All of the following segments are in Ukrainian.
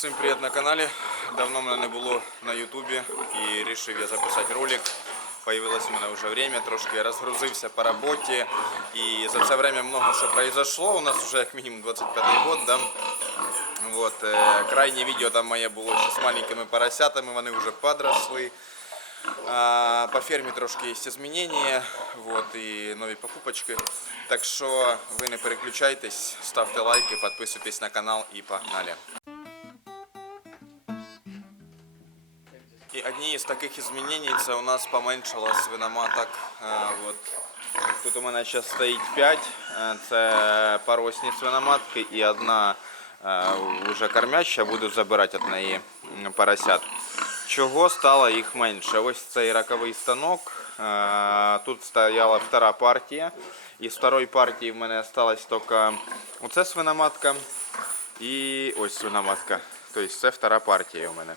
Всім привіт на каналі. Давно мене не було на Ютубі і вирішив я записати ролик. Появилось у мене вже время, трошки я розгрузився по роботі. І за це время много що произошло. У нас вже як мінімум 25 год, да? Вот, е, крайнє відео там моє було ще з маленькими поросятами, вони вже подросли. А, По фермі трошки є змінення, вот, і нові покупочки. Так що ви не переключайтесь, ставте лайки, підписуйтесь на канал і погнали. Одні з таких змінень це у нас поменшало свиноматок. Е, Вот. Тут у мене зараз стоїть 5, це поросні свиноматки і одна е, вже кормяща, буду забирати від неї поросят. Чого стало їх менше? Ось цей раковий станок. Е, Тут стояла втора партія. Із второї партії в мене залишилась тільки оце свиноматка і ось свиноматка. Тобто це втора партія у мене.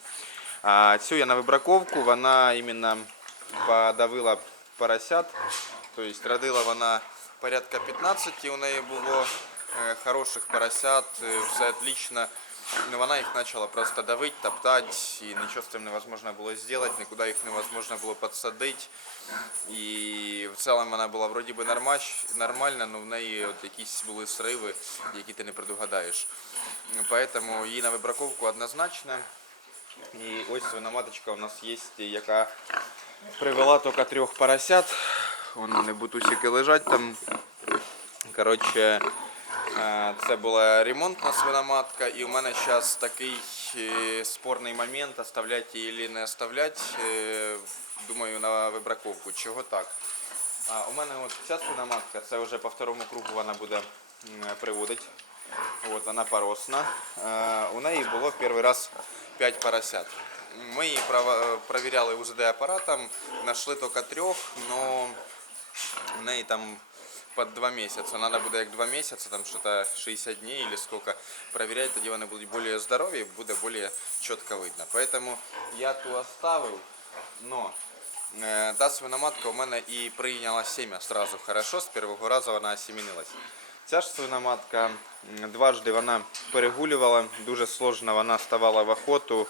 А я на вибраковку, вона іменно подавила поросят. Тобто родила вона порядка 15, у неї було е, хороших поросят, е, все отлично. Но вона їх почала просто давити, топтати, і нічого з цим невозможно було зробити, нікуди їх невозможно було підсадити. І в цілому вона була вроді би нормач- нормальна, але в неї от якісь були сриви, які ти не предугадаєш. Поэтому її на вибраковку однозначно. І ось свиноматочка у нас є, яка привела тільки трьох поросят. Вон вони бутусики лежать там. Коротше, е, це була ремонтна свиноматка, і у мене зараз такий е, спорний момент, оставляти її не оставляти. е, Думаю, на вибраковку. Чого так? А, у мене от ця свиноматка, це вже по второму кругу вона буде приводити. От вона поросна. У неї було перший раз 5 поросят. Ми її прова- провіряли УЗД апаратом, знайшли тільки трьох, але в неї там под 2 месяца. Надо буде як 2 месяца, там что-то 60 дней или сколько проверять, тоді вони будуть більш здорові, буде більш чітко видно. Поэтому я ту оставив, но е, та свиноматка у мене і прийняла семя сразу хорошо, з першого разу вона осеменилась. Ця ж свиноматка дважди вона перегулювала, дуже сложно вона ставала в охоту.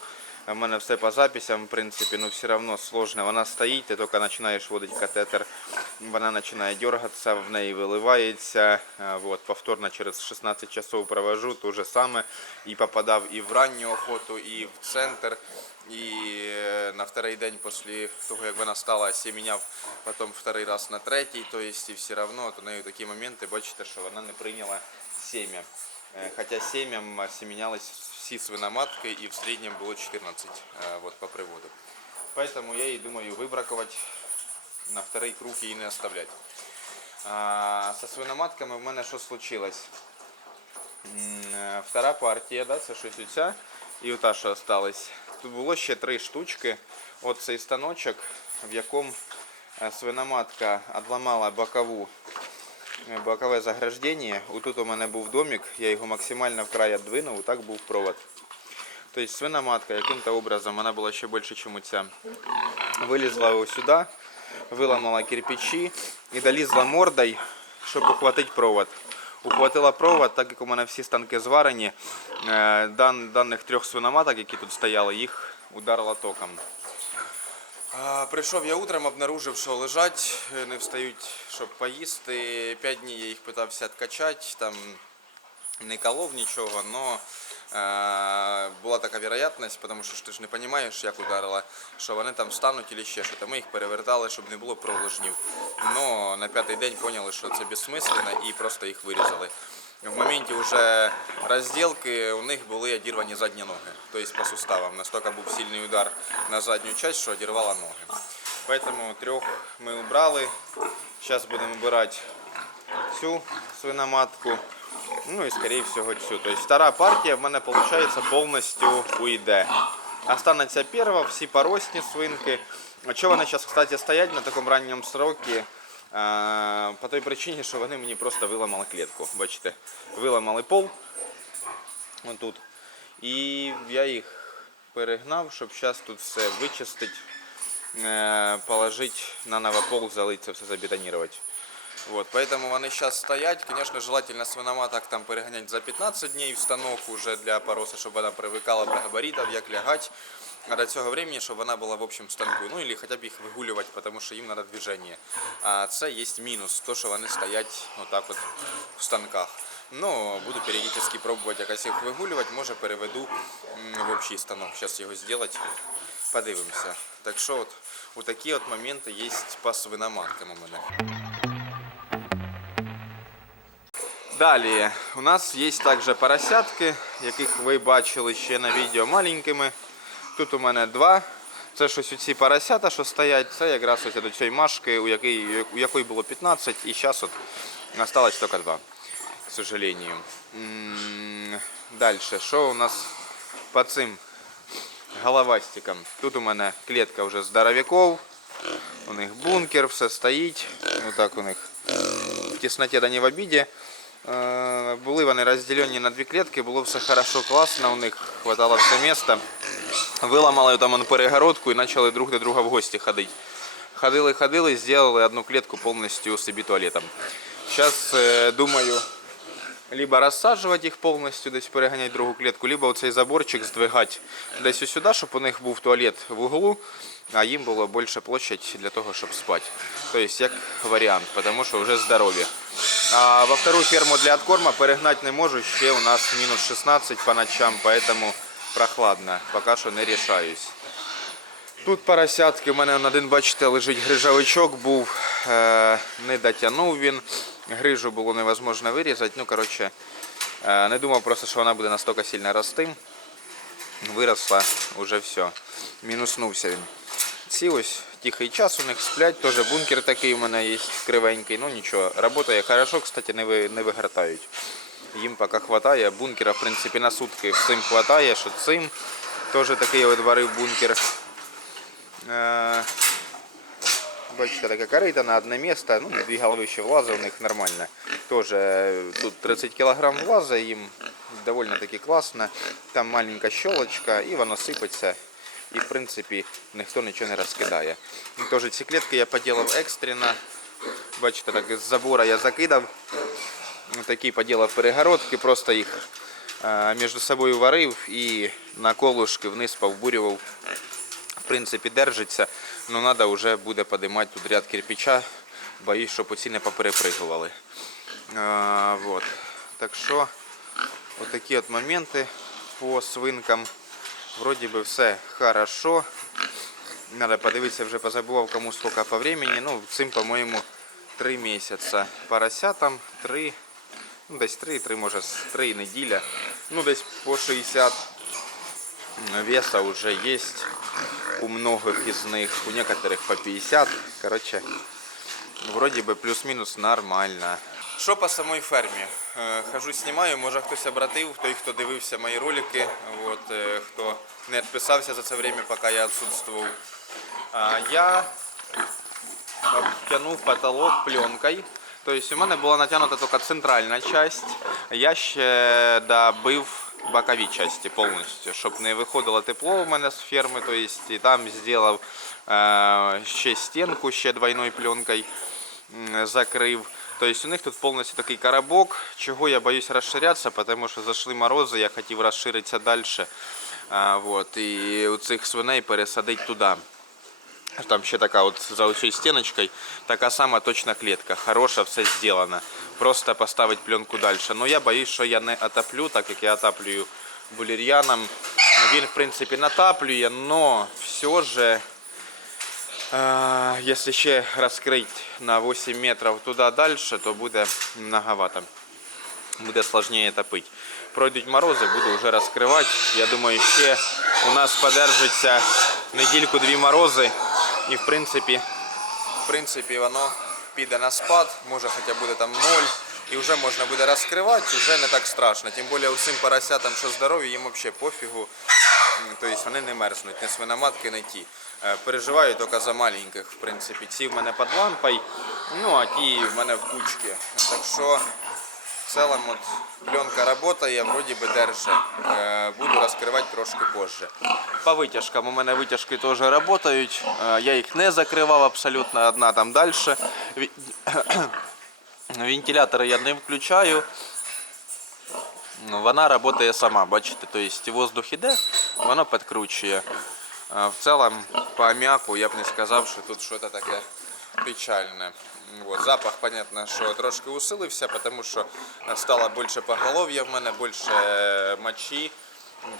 У мене все по записям, в принципі, ну все одно сложно. Вона стоїть, ти тільки починаєш водити катетер, вона починає дергатися, в неї виливається. А, Вот, повторно через 16 часов провожу, то же саме. І попадав і в ранню охоту, і в центр. І е, на второй день після того, як вона стала, сіміняв потім второй раз на третій, то есть, і все одно от у неї такі моменти, бачите, що вона не прийняла сім'я. Е, Хоча сім'ям осеменялись всі свиноматки і в середньому було 14 е, вот, по приводу. Поэтому я її думаю вибракувати на второй круг її не оставлять. А, со свиноматками в мене що случилось? Е, Втора партія, да, це щось оця і ота, що осталась. Тут було ще три штучки. От цей станочок, в якому е, свиноматка відламала бокову е, бокове заграждення. Отут у мене був домик, я його максимально вкрай віддвинув, так був провод. Тобто свиноматка яким-то образом, вона була ще більше, ніж ця. Вилізла сюди, виламала кирпичі і долізла мордою, щоб ухватити провод. Ухватила провод, так як у мене всі станки зварені, е, даних трьох свиноматок, які тут стояли, їх ударило током. Прийшов я утром, обнаружив, що лежать, е, не встають, щоб поїсти. П'ять днів я їх питався відкачати, там не колов нічого, но е, була така вероятність, тому що ти ж не розумієш, як ударила, що вони там стануть або ще щось. Ми їх перевертали, щоб не було проложнів. Но на п'ятий день поняли, що це безсмисленно і просто їх вирізали. В моменті вже розділки у них були одірвані задні ноги, тобто по суставам. Настільки був сильний удар на задню частину, що одірвала ноги. Поэтому трьох ми убрали. Зараз будемо вибирати цю свиноматку. Ну і скорее всього цю. Тобто втора партія в мене виходить повністю уйде. Останеться перша, всі поросні свинки. А чого вони зараз, кстати, стоять на такому ранньому сроці? По той причині, що вони мені просто виламали клітку. Бачите, виламали пол отут. І я їх перегнав, щоб зараз тут все вичистити, е, положити на новопол, залити це все забетонувати. Вот, поэтому вони зараз стоять. Конечно, желательно свиноматок там переганяти за 15 днів в станок уже для пороси, щоб вона привикала до габаритів, як лягати. А до цього времени, щоб вона була в общем станку. Ну, или хоча б їх вигулювати, тому що їм треба движення. А це є мінус, то, що вони стоять отак от в станках. Ну, буду періодично пробувати якось їх вигулювати, може переведу в общий станок. Зараз його зробити. Подивимося. Так що от, от такі от моменти є по свиноматкам у мене. Далі у нас є також поросятки, яких ви бачили ще на відео маленькими. Тут у мене два. Це щось у ці поросята, що стоять, це якраз ось до цієї машки, у якої, у якої було 15, і зараз от осталось тільки два, к сожалению. Далі, що у нас по цим головастикам? Тут у мене клітка вже здоровяков, у них бункер, все стоїть. Отак у них в тісноті да не в обіді. Е, Були вони розділені на дві клітки, було все хорошо, класно, у них хватало все місця. Виламали там перегородку і почали друг до друга в гості ходити. Ходили, ходили, зробили одну клітку повністю собі туалетом. Зараз думаю, либо розсаджувати їх повністю, десь переганяти другу клітку, либо оцей заборчик здвигати десь сюди, щоб у них був туалет в углу, а їм було більше площадь для того, щоб спати. Тобто, як варіант, тому що вже здорові. А во вторую ферму для откорма перегнать не можу, ще у нас мінус 16 по ночам, поэтому прохладно, поки що не рішаюсь. Тут поросятки, у мене он один, бачите, лежить грижовичок був, е, не дотягнув він, грижу було невозможно вирізати, ну коротше, е, не думав просто, що вона буде настільки сильно рости. Виросла, уже все, мінуснувся він. Ці ось тихий час у них сплять, теж бункер такий у мене є кривенький, ну нічого, працює хорошо, кстати, не, ви, не вигортають. Їм поки хватає, бункера в принципі на сутки всім хватає, що цим. Теж такий от варив бункер. Е, Бачите, така корита на одне місце, ну, дві голови ще влазить, у них нормально. Тоже тут 30 кг влазить, їм довольно таки класно. Там маленька щелочка і воно сипеться. І в принципі ніхто нічого не розкидає. Ну, Теж ці клітки я поділив екстрено. Бачите, так з забора я закидав. Такі поділив перегородки, просто їх е, між собою варив і на колушки вниз повбурював в принципі, держиться, але треба вже буде підіймати тут ряд кирпича, боюсь, щоб оці не поперепригували. А, вот. Так що, отакі от моменти по свинкам. Вроді би все хорошо. Надо подивитися, вже позабував кому скільки по времени. Ну, цим, по-моєму, 3 місяці. Поросятам 3, ну десь 3, 3 може 3 неділя. Ну, десь по 60 веса уже есть у многих из них, у некоторых по 50. Короче, вроде бы плюс-мінус нормально. Що по самій фермі? Е, Хожу, знімаю, може хтось обратив, той, хто дивився мої ролики, от, е, хто не відписався за це время, поки я відсутствував. Я обтянув потолок пленкой. Тобто у мене була натягнута тільки центральна часть. Я ще добив бокові часті повністю, щоб не виходило тепло у мене з ферми. Тобто, і там зробив е, ще стінку ще двойною пленкою закрив. Тобто у них тут повністю такий коробок, чого я боюсь розширятися, тому що зайшли морози, я хотів розширитися далі. Вот, і у цих свиней пересадити туди. Там ще така от за оцією стіночкою, така сама точна клітка, хороша, все зроблено. Просто поставити пленку далі. Но я боюсь, що я не отоплю, так як я отаплюю булір'яном. Він, в принципі, натаплює, но все же, е, якщо ще розкрити на 8 метрів туди далі, то буде многовато. Буде складніше топити. Пройдуть морози, буду вже розкривати. Я думаю, ще у нас подержиться недільку-дві морози. І в принципі, в принципі, воно піде на спад, може хоча буде там ноль. І вже можна буде розкривати, вже не так страшно. Тим більше цим поросятам, що здорові, їм взагалі пофігу. Тобто вони не мерзнуть, не свиноматки, не ті. Е, Переживаю тільки за маленьких, в принципі. Ці в мене під лампою, ну а ті в мене в кучці. Так що целом от пленка работає, вроді би держить. Е, Буду розкривати трошки позже. По витяжкам у мене витяжки теж працюють. Е, Я їх не закривав абсолютно, одна там далі. Вентилятори я не включаю. Вона працює сама, бачите, тобто воздух іде, воно підкручує. В цілому по аміаку я б не сказав, що тут щось таке печальне. Вот. Запах, понятно, що трошки усилився, тому що стало більше поголов'я в мене, більше мочі.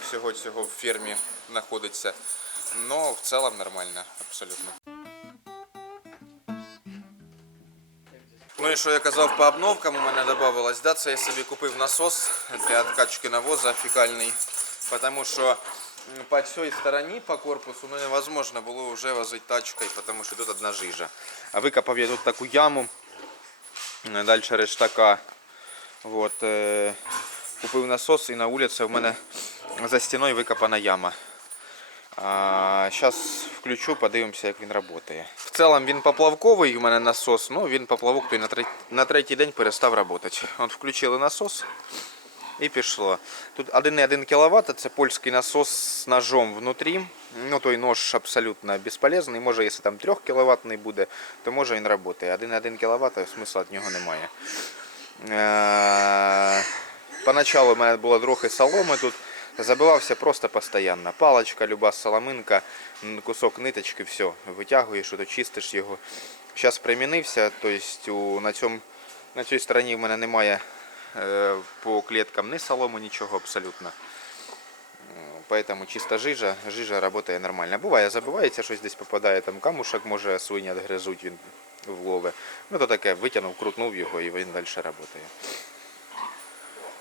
Всього цього в фермі знаходиться. Но в цілому нормально, абсолютно. Ну і що я казав по обновкам, у мене додавалось, да, це я собі купив насос для откачки навоза фекальний, тому що по цій стороні, по корпусу, ну, невозможно було вже возити тачкою, тому що тут одна жижа. А викопав я тут таку яму, далі рештака. Вот, е, купив насос і на вулиці в мене за стіною викопана яма. Зараз включу, подивимося, як він працює. В цілому він поплавковий, у мене насос, ну він поплавок той на третій день перестав працювати. От включили насос і пішло. Тут 1,1 кВт, це польський насос з ножом внутрі. Ну той нож абсолютно безполезний. Може, якщо там 3 кВт буде, то може він працює. 1,1 кВт смисла від нього немає. Е, Поначалу у мене було трохи соломи тут. Забивався просто постійно. Паличка, люба соломинка, кусок ниточки, все, витягуєш, чистиш його. Зараз примінився, тобто на, цьому, на цій стороні в мене немає по кліткам ні соломи, нічого абсолютно. Поэтому чисто жижа, жижа працює нормально. Буває, забивається, щось десь попадає, там камушок може свині відгризуть, він влове. Ну то таке, витягнув, крутнув його і він далі працює.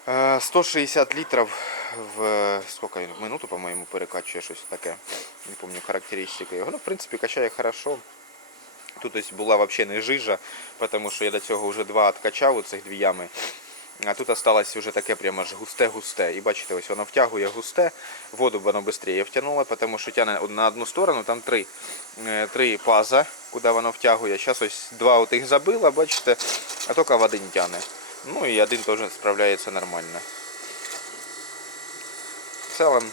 Е, 160 літрів в сколько? В минуту, по-моєму, перекачує щось таке. Не пам'ятаю характеристики його. Ну, в принципі, качає хорошо. Тут ось була взагалі не жижа, тому що я до цього вже два відкачав, цих дві ями. А тут осталось вже таке прямо ж густе-густе. І бачите, ось воно втягує густе, воду воно швидше втягнуло, тому що тягне на одну сторону, там три, е, три паза, куди воно втягує. Зараз ось два отих забило, бачите, а тільки в один тягне. Ну і один теж справляється нормально. В целом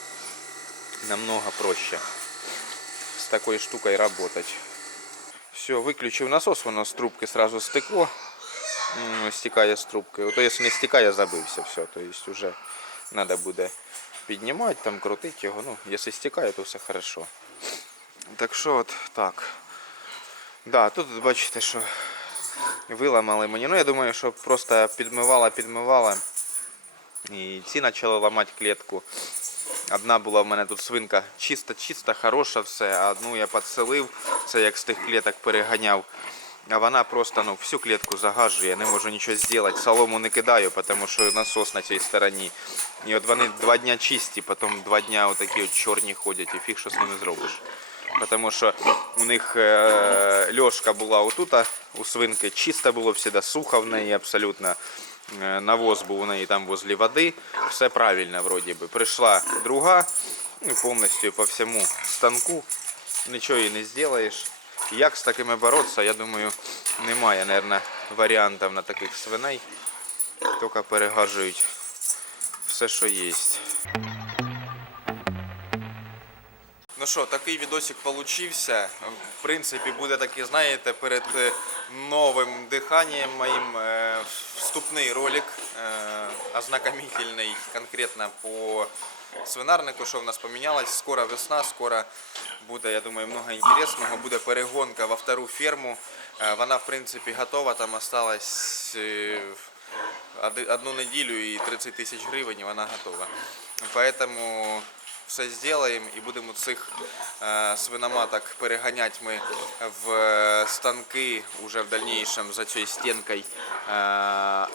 намного проще с такой штукой работать. Все, выключив насос, воно з трубки сразу стекло. Стікає з трубки. Ото якщо не стікає, забився все. То есть уже треба буде піднімати, там крутити його. Ну, якщо стікає, то все хорошо. Так що от так. Да, тут бачите, що виламали мені. Ну я думаю, що просто підмивала, підмивала. І ці почали ламати клітку. Одна була в мене тут свинка чиста, чиста, хороша все, а одну я підселив, це як з тих кліток переганяв. А вона просто ну, всю клітку загажує, я не можу нічого зробити. Солому не кидаю, тому що насос на цій стороні. І от вони два дня чисті, потім два дня отакі от чорні ходять, і фіг що з ними зробиш. Тому що у них е, льошка була отут, у свинки чисто було всегда, сухо в неї абсолютно. Е, Навоз був у неї там возле води, все правильно вроді би. Прийшла друга, ну, і повністю по всьому станку, нічого їй не зробиш. Як з такими боротися, я думаю, немає, мабуть, варіантів на таких свиней. Тільки перегажують все, що є. Ну що, такий відосик получився. В принципі, буде такий, знаєте, перед е, новим диханням моїм е, вступний ролик, ознакомительний конкретно по свинарнику, що в нас помінялось. Скоро весна, скоро буде, я думаю, много інтересного. Буде перегонка во втору ферму. Е, Вона, в принципі, готова, там осталось е, одну неділю і 30 тисяч гривень, і вона готова. Поэтому все зробимо і будемо цих е, свиноматок переганяти ми в е, станки уже в дальнейшем за цією стінкою. Е,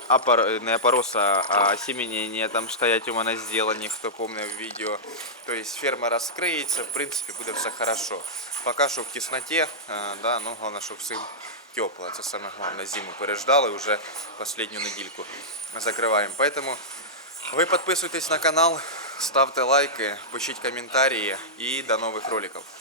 апар, не опороса, а осеменення там стоять у мене зроблені, хто пам'ятає відео. Тобто ферма розкриється, в принципі буде все хорошо. Поки що в тісноті, е, да, ну, головне, щоб всім тепло. Це саме головне. Зиму переждали, вже останню недільку закриваємо. Поэтому ви підписуйтесь на канал, Ставте лайки, пишіть коментарі і до нових роликів.